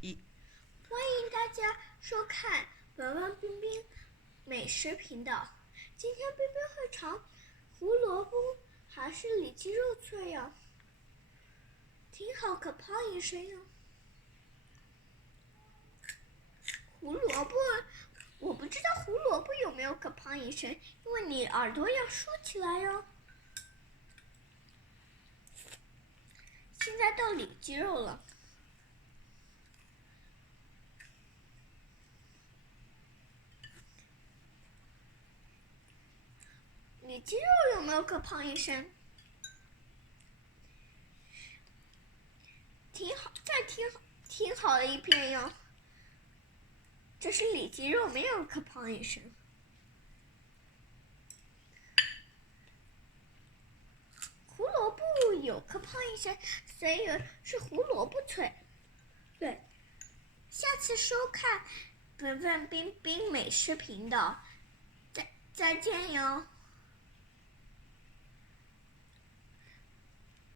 欢迎大家收看文文冰冰美食频道。今天冰冰会尝胡萝卜还是里脊肉脆呀？挺好，可胖一声呀。胡萝卜，我不知道胡萝卜有没有可胖一声，因为你耳朵要竖起来哟。现在到里脊肉了。里脊肉有没有可胖一声？挺好，再挺好的一片哟。这是里脊肉，没有可胖一声。胡萝卜有可胖一声，所以是胡萝卜脆。对，下次收看文文冰冰美食频道，再见哟。